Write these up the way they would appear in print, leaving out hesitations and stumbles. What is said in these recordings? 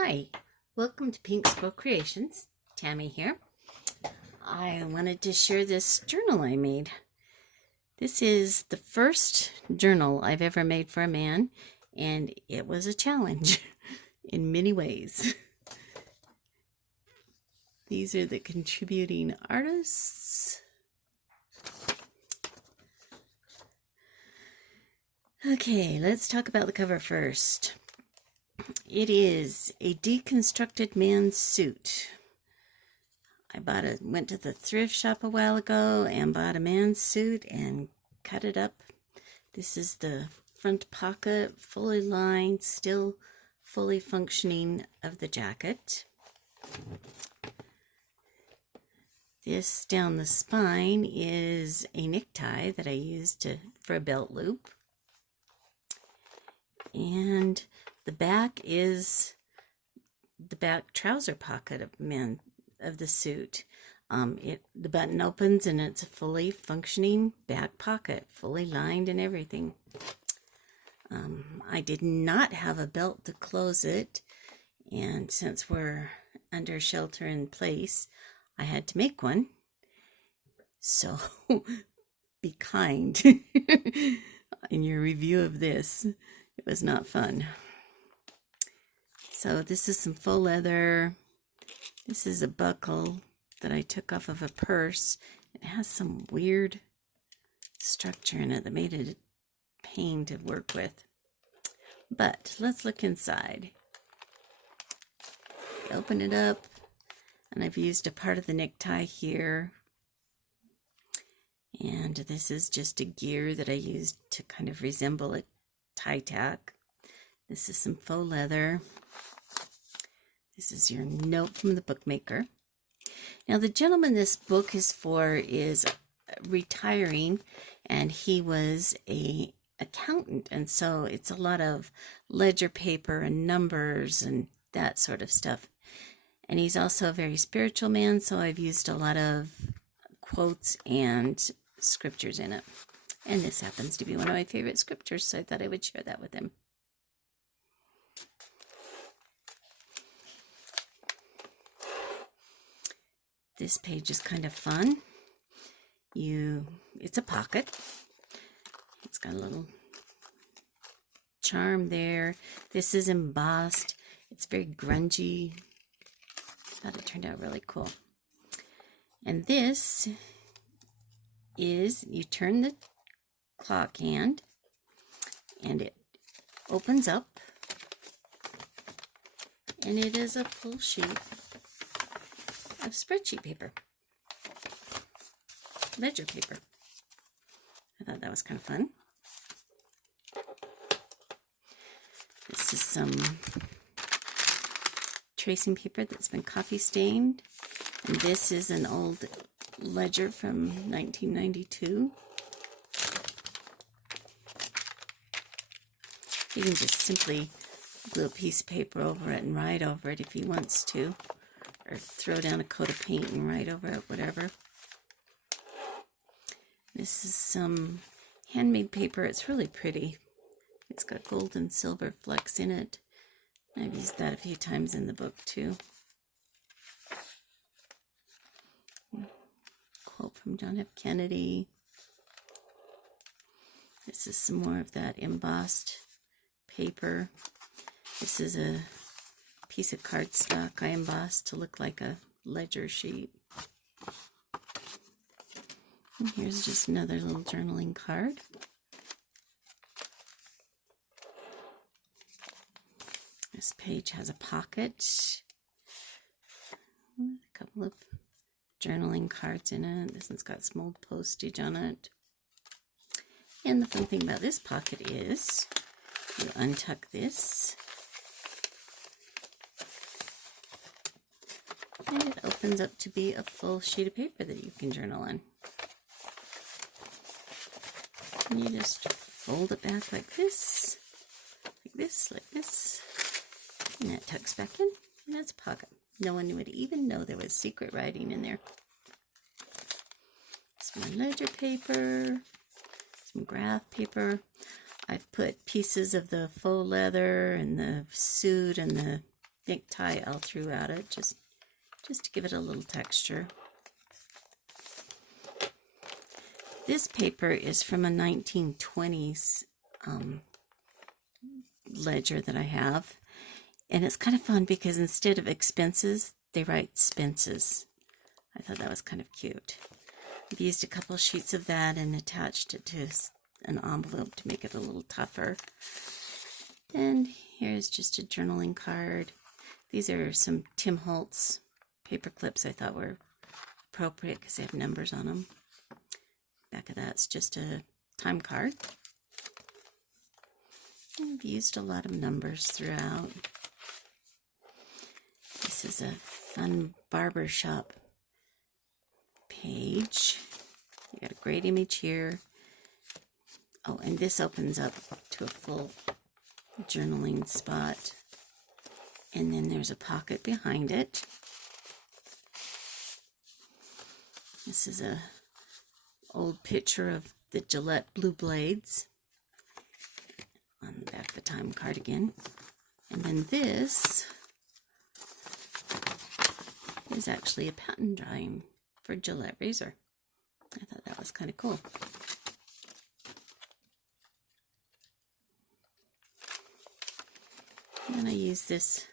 Hi, welcome to Pink Squirrel Creations. Tammy here. I wanted to share this journal I made. This is the first journal I've ever made for a man, and it was a challenge in many ways. These are the contributing artists. Okay, let's talk about the cover first. It is a deconstructed man's suit. Went to the thrift shop a while ago and bought a man's suit and cut it up. This is the front pocket, fully lined, still fully functioning of the jacket. This down the spine is a necktie that I used for a belt loop. And the back is the back trouser pocket of the suit. The button opens and it's a fully functioning back pocket, fully lined and everything. I did not have a belt to close it, and since we're under shelter in place, I had to make one. So be kind in your review of this. It was not fun. So this is some faux leather. This is a buckle that I took off of a purse. It has some weird structure in it that made it a pain to work with. But let's look inside. Open it up, and I've used a part of the necktie here. And this is just a gear that I used to kind of resemble a tie tack. This is some faux leather. This is your note from the bookmaker. Now, the gentleman this book is for is retiring, and he was an accountant, and so it's a lot of ledger paper and numbers and that sort of stuff. And he's also a very spiritual man, so I've used a lot of quotes and scriptures in it. And this happens to be one of my favorite scriptures, so I thought I would share that with him. This page is kind of fun. It's a pocket. It's got a little charm there. This is embossed. It's very grungy. I thought it turned out really cool. And this is, you turn the clock hand and it opens up, and it is a full sheet of spreadsheet paper, ledger paper. I thought that was kind of fun. This is some tracing paper that's been coffee stained, and this is an old ledger from 1992. You can just simply glue a piece of paper over it and write over it if he wants to, or throw down a coat of paint and write over it, whatever. This is some handmade paper. It's really pretty. It's got gold and silver flecks in it. I've used that a few times in the book too. Quote from John F. Kennedy. This is some more of that embossed paper. This is a piece of cardstock I embossed to look like a ledger sheet. And here's just another little journaling card. This page has a pocket, a couple of journaling cards in it. This one's got some old postage on it. And the fun thing about this pocket is you untuck this, and it opens up to be a full sheet of paper that you can journal on. And you just fold it back like this, like this, and that tucks back in, and that's a pocket. No one would even know there was secret writing in there. Some ledger paper, some graph paper. I've put pieces of the faux leather and the suit and the thick tie all throughout it, just to give it a little texture. This paper is from a 1920s ledger that I have. And it's kind of fun because instead of expenses, they write spences. I thought that was kind of cute. I've used a couple of sheets of that and attached it to an envelope to make it a little tougher. And here's just a journaling card. These are some Tim Holtz paper clips I thought were appropriate because they have numbers on them. Back of that's just a time card. I've used a lot of numbers throughout. This is a fun barbershop page. You got a great image here. Oh, and this opens up to a full journaling spot. And then there's a pocket behind it. This is a old picture of the Gillette Blue Blades on the back of the time card again. And then this is actually a patent drawing for Gillette razor. I thought that was kind of cool. And then I use this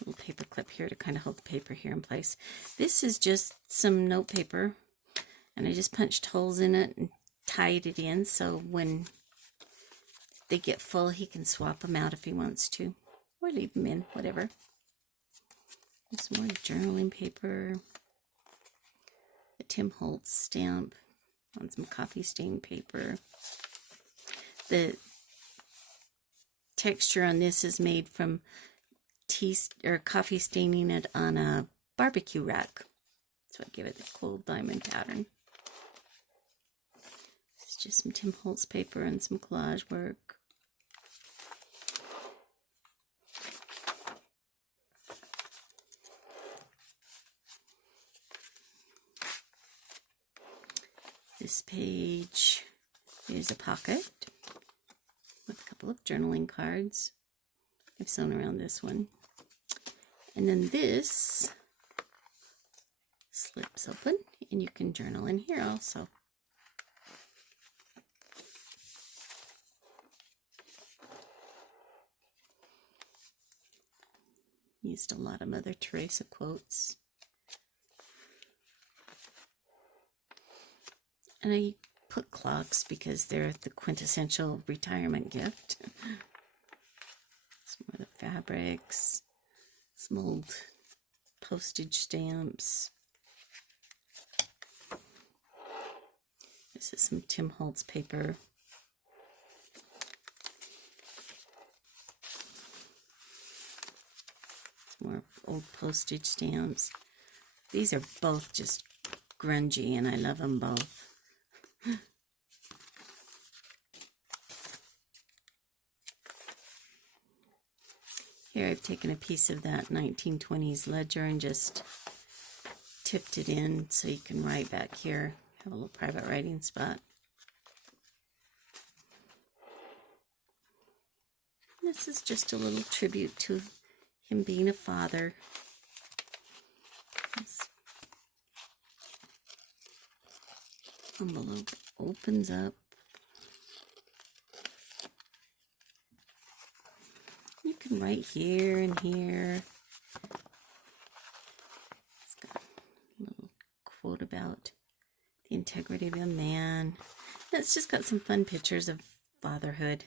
little paper clip here to kind of hold the paper here in place. This is just some note paper, and I just punched holes in it and tied it in so when they get full, he can swap them out if he wants to, or leave them in, whatever. Some more journaling paper, a Tim Holtz stamp on some coffee stain paper. The texture on this is made from coffee staining it on a barbecue rack. So I give it the cool diamond pattern. It's just some Tim Holtz paper and some collage work. This page is a pocket with a couple of journaling cards. I've sewn around this one. And then this slips open and you can journal in here also. Used a lot of Mother Teresa quotes. And I put clocks because they're the quintessential retirement gift. Some of the fabrics, some old postage stamps. This is some Tim Holtz paper. Some more old postage stamps. These are both just grungy and I love them both. Here I've taken a piece of that 1920s ledger and just tipped it in so you can write back here. Have a little private writing spot. This is just a little tribute to him being a father. This envelope opens up. You can write here and here. It's got a little quote about the integrity of a man. And it's just got some fun pictures of fatherhood.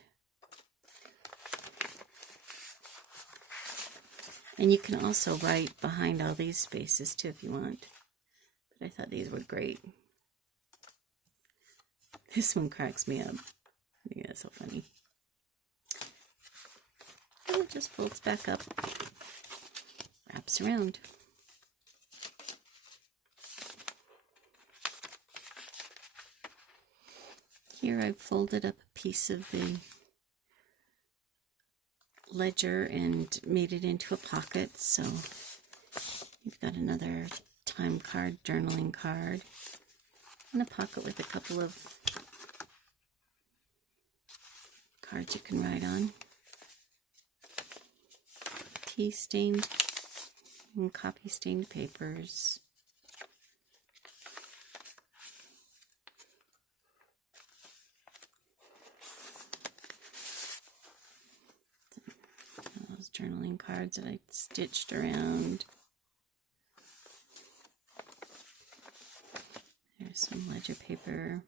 And you can also write behind all these spaces too if you want. But I thought these were great. This one cracks me up. I think that's so funny. And it just folds back up, wraps around. Here I've folded up a piece of the ledger and made it into a pocket. So you've got another time card, journaling card, and a pocket with a couple of cards you can write on. tea stained and copy stained papers. Those journaling cards that I stitched around. There's some ledger paper.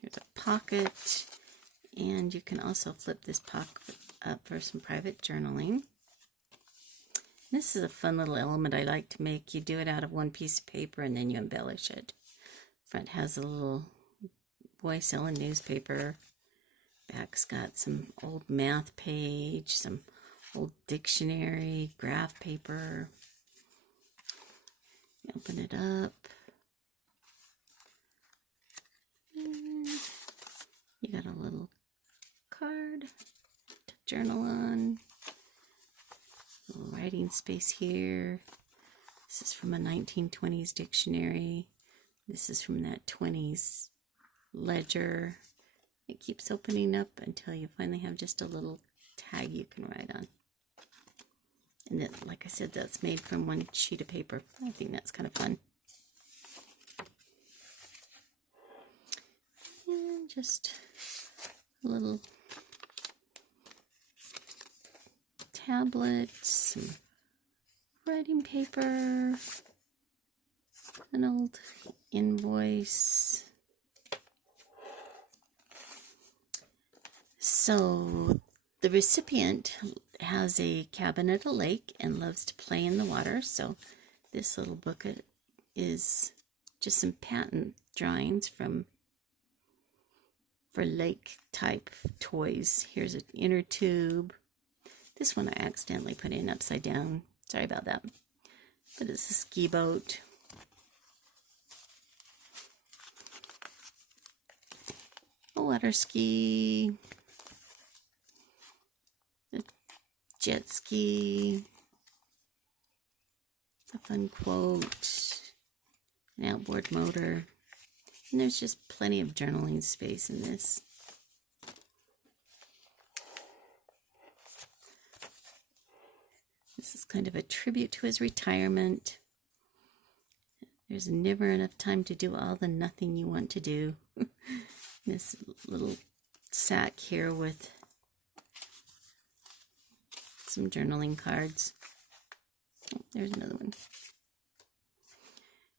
Here's a pocket, and you can also flip this pocket up for some private journaling. This is a fun little element I like to make. You do it out of one piece of paper and then you embellish it. Front has a little boy selling newspaper. Back's got some old math page, some old dictionary, graph paper. You open it up. You got a little card to journal on. A little writing space here. This is from a 1920s dictionary. This is from that 20s ledger. It keeps opening up until you finally have just a little tag you can write on. And that, like I said, that's made from one sheet of paper. I think that's kind of fun. And just a little tablet, some writing paper, an old invoice. So the recipient has a cabin at a lake and loves to play in the water. So this little booklet is just some patent drawings for lake type toys. Here's an inner tube. This one I accidentally put in upside down. Sorry about that. But it's a ski boat. A water ski. A jet ski. A fun quote. An outboard motor. And there's just plenty of journaling space in this. This is kind of a tribute to his retirement. There's never enough time to do all the nothing you want to do. This little sack here with some journaling cards. Oh, there's another one.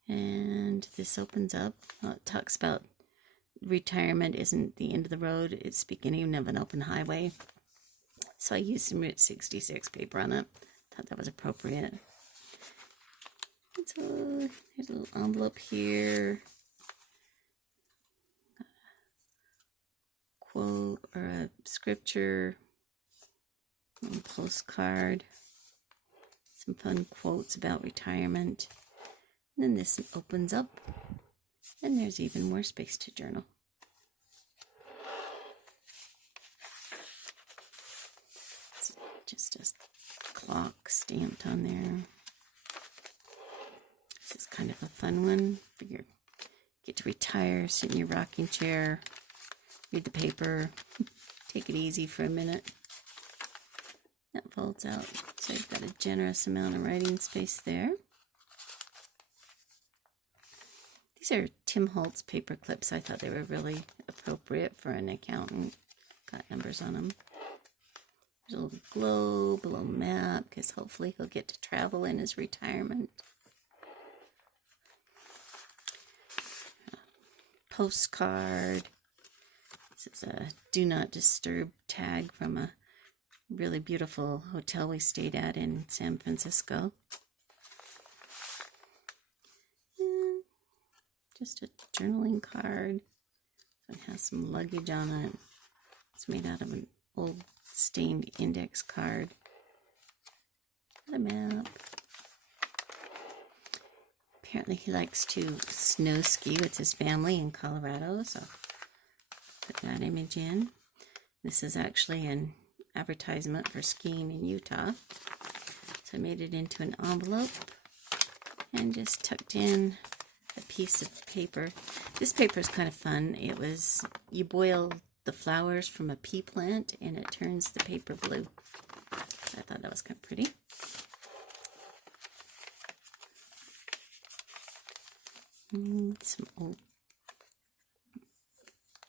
And this opens up. It talks about retirement isn't the end of the road. It's the beginning of an open highway. So I used some Route 66 paper on it. Thought that was appropriate. And so here's a little envelope here. Quote or a scripture. A postcard. Some fun quotes about retirement. And then this opens up, and there's even more space to journal. It's just a clock stamped on there. This is kind of a fun one. Figure get to retire, sit in your rocking chair, read the paper, take it easy for a minute. That folds out, so you've got a generous amount of writing space there. These are Tim Holtz paper clips. I thought they were really appropriate for an accountant. Got numbers on them. There's a little globe, a little map, because hopefully he'll get to travel in his retirement. Postcard. This is a do not disturb tag from a really beautiful hotel we stayed at in San Francisco. And just a journaling card. It has some luggage on it. It's made out of an old stained index card. A map. Apparently he likes to snow ski with his family in Colorado, so put that image in. This is actually an advertisement for skiing in Utah. So I made it into an envelope and just tucked in a piece of paper. This paper is kind of fun. It was, you boil the flowers from a pea plant and it turns the paper blue. So I thought that was kind of pretty. Some old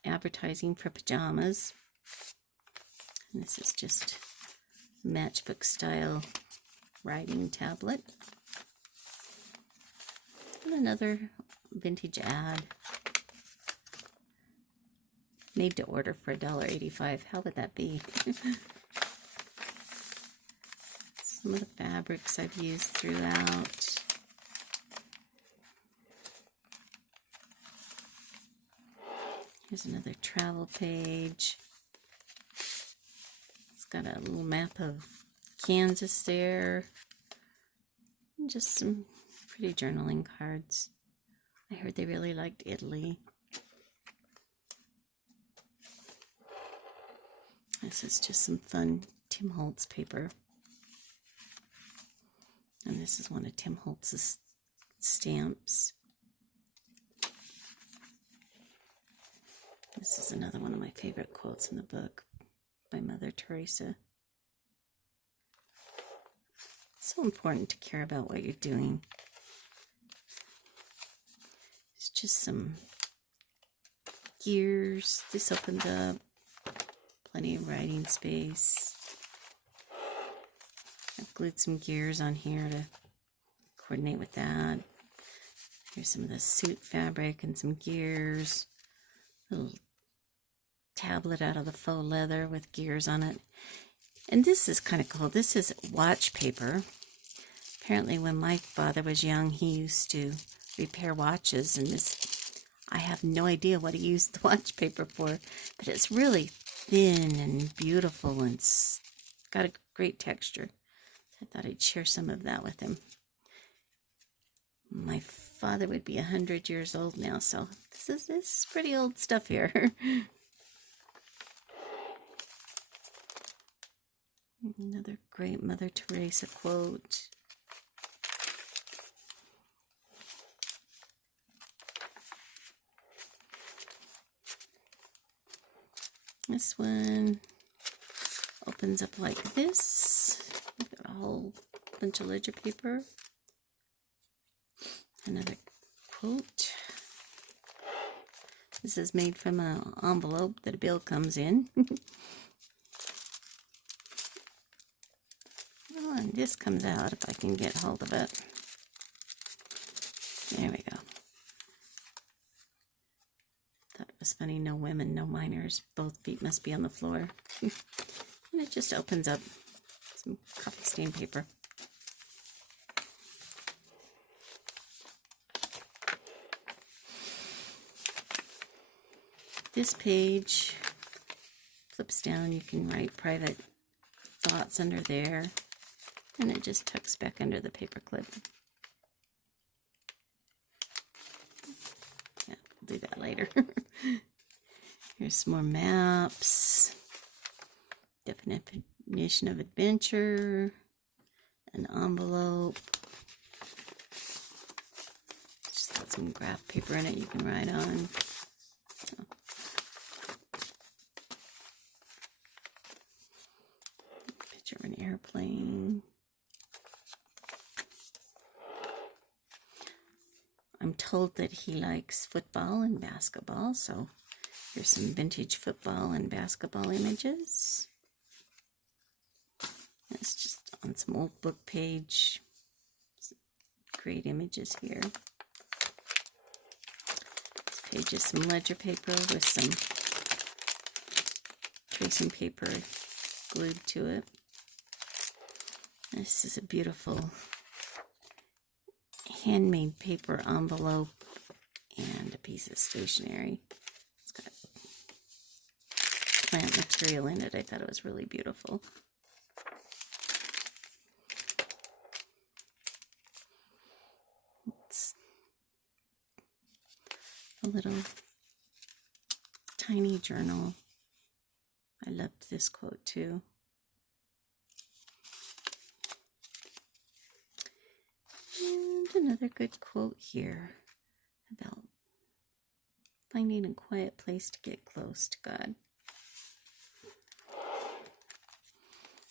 advertising for pajamas. And this is just matchbook style writing tablet. And another vintage ad. Made to order for $1.85. How would that be? Some of the fabrics I've used throughout. Here's another travel page. It's got a little map of Kansas there. And just some pretty journaling cards. I heard they really liked Italy. This is just some fun Tim Holtz paper. And this is one of Tim Holtz's stamps. This is another one of my favorite quotes in the book by Mother Teresa. So important to care about what you're doing. It's just some gears. This opened up. Plenty of writing space. I've glued some gears on here to coordinate with that. Here's some of the suit fabric and some gears. Little tablet out of the faux leather with gears on it. And this is kind of cool. This is watch paper. Apparently when my father was young, he used to repair watches, and this, I have no idea what he used the watch paper for, but it's really thin and beautiful and it's got a great texture. I thought I'd share some of that with him. My father would be 100 years old now, so this is pretty old stuff here. Another great Mother Teresa quote. This one opens up like this. We've got a whole bunch of ledger paper. Another quote. This is made from an envelope that a bill comes in. Oh, and this comes out if I can get hold of it. There we go. Thought it was funny, no women, no minors. Both feet must be on the floor. And it just opens up some coffee stain paper. This page flips down. You can write private thoughts under there. And it just tucks back under the paper clip. Yeah, we'll do that later. Here's some more maps. Definition of adventure. An envelope. Just got some graph paper in it you can write on. Picture of an airplane. I'm told that he likes football and basketball, so here's some vintage football and basketball images. It's just on some old book page. Great images here. This page is some ledger paper with some tracing paper glued to it. This is a beautiful handmade paper envelope and a piece of stationery. It's got plant material in it. I thought it was really beautiful. It's a little tiny journal. I loved this quote too. And another good quote here about finding a quiet place to get close to God.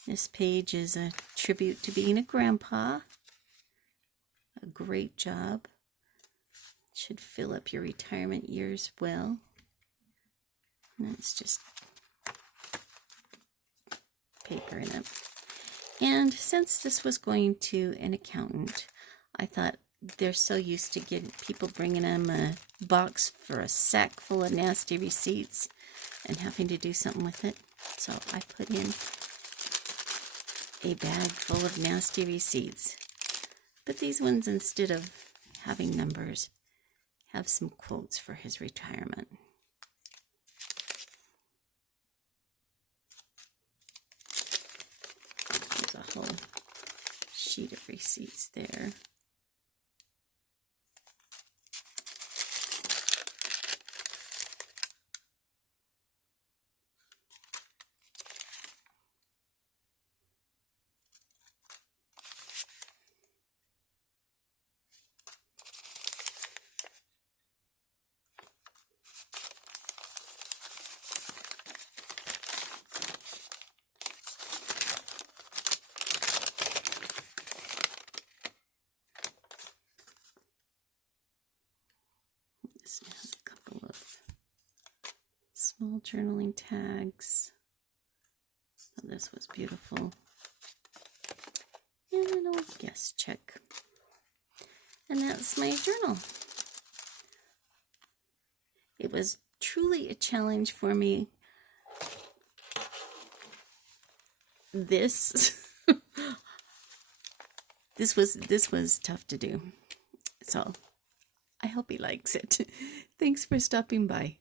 This page is a tribute to being a grandpa. A great job. Should fill up your retirement years well. And it's just paper in it. And since this was going to an accountant, I thought they're so used to getting people bringing them a box for a sack full of nasty receipts and having to do something with it. So I put in a bag full of nasty receipts. But these ones, instead of having numbers, have some quotes for his retirement. There's a whole sheet of receipts there. This has a couple of small journaling tags. Oh, this was beautiful. And an old guest check. And that's my journal. It was truly a challenge for me. This was tough to do. So I hope he likes it. Thanks for stopping by.